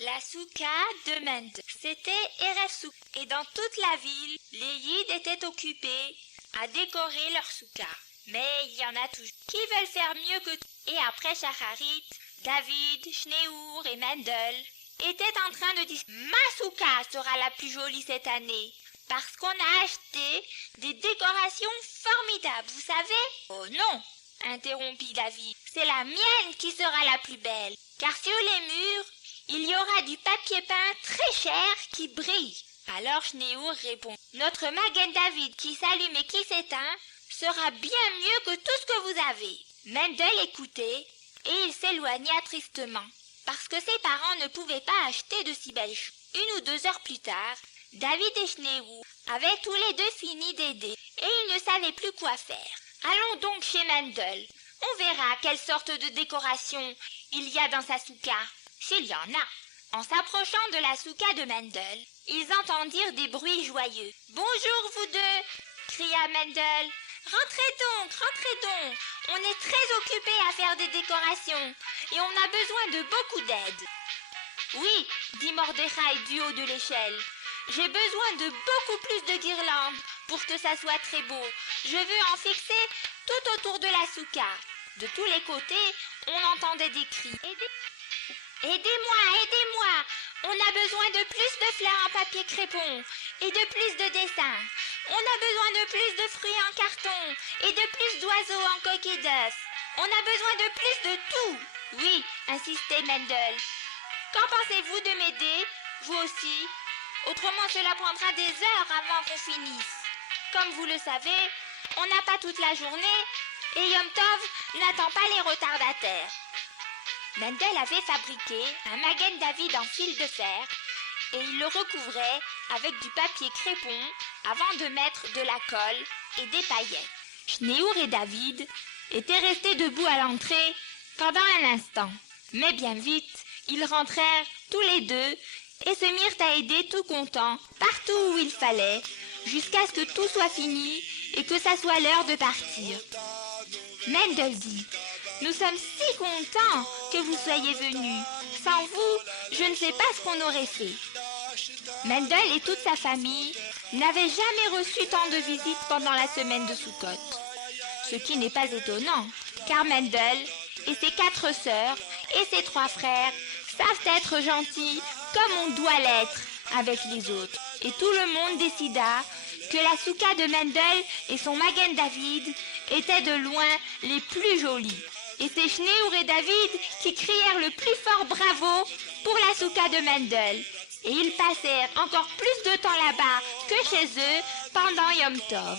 La souka de Mendel. C'était Erev Souk. Et dans toute la ville, les Yid étaient occupés à décorer leur souka. Mais il y en a toujours qui veulent faire mieux que tout. Et après Shacharit, David, Shneour et Mendel étaient en train de dire « Ma souka sera la plus jolie cette année parce qu'on a acheté des décorations formidables, vous savez ?»« Oh non !» interrompit David. « C'est la mienne qui sera la plus belle, car sur les murs, il y aura du papier peint très cher qui brille. » Alors Shneour répond « Notre Magen David qui s'allume et qui s'éteint sera bien mieux que tout ce que vous avez. » Mendel écoutait et il s'éloigna tristement, parce que ses parents ne pouvaient pas acheter de si belles choses. 1 ou 2 heures plus tard, David et Shneour avaient tous les deux fini d'aider et ils ne savaient plus quoi faire. Allons donc chez Mendel. On verra quelle sorte de décoration il y a dans sa souka, s'il y en a. En s'approchant de la souka de Mendel, ils entendirent des bruits joyeux. « Bonjour vous deux !» cria Mendel. « Rentrez donc, on est très occupés à faire des décorations et on a besoin de beaucoup d'aide. »« Oui, dit Mordechai du haut de l'échelle, j'ai besoin de beaucoup plus de guirlandes pour que ça soit très beau. Je veux en fixer tout autour de la souka. » De tous les côtés, on entendait des cris. « Aidez-moi, aidez-moi! On a besoin de plus de fleurs en papier crépon et de plus de dessins. On a besoin de plus de fruits en carton et de plus d'oiseaux en coquilles d'œufs. On a besoin de plus de tout. » « Oui, insistait Mendel. Qu'en pensez-vous de m'aider, vous aussi? Autrement cela prendra des heures avant qu'on finisse. Comme vous le savez, on n'a pas toute la journée et Yom Tov n'attend pas les retardataires. » Mendel avait fabriqué un Magen David en fil de fer et il le recouvrait avec du papier crépon avant de mettre de la colle et des paillettes. Shneour et David étaient restés debout à l'entrée pendant un instant. Mais bien vite, ils rentrèrent tous les deux et se mirent à aider tout contents partout où il fallait, jusqu'à ce que tout soit fini et que ça soit l'heure de partir. Mendel dit « Nous sommes si contents que vous soyez venus. Sans vous, je ne sais pas ce qu'on aurait fait. » Mendel et toute sa famille n'avaient jamais reçu tant de visites pendant la semaine de Sukkot. Ce qui n'est pas étonnant, car Mendel et ses 4 sœurs et ses 3 frères savent être gentils comme on doit l'être avec les autres. Et tout le monde décida que la souka de Mendel et son Magen David étaient de loin les plus jolis. Et c'est Shneour et David qui crièrent le plus fort bravo pour la souka de Mendel. Et ils passèrent encore plus de temps là-bas que chez eux pendant Yom Tov.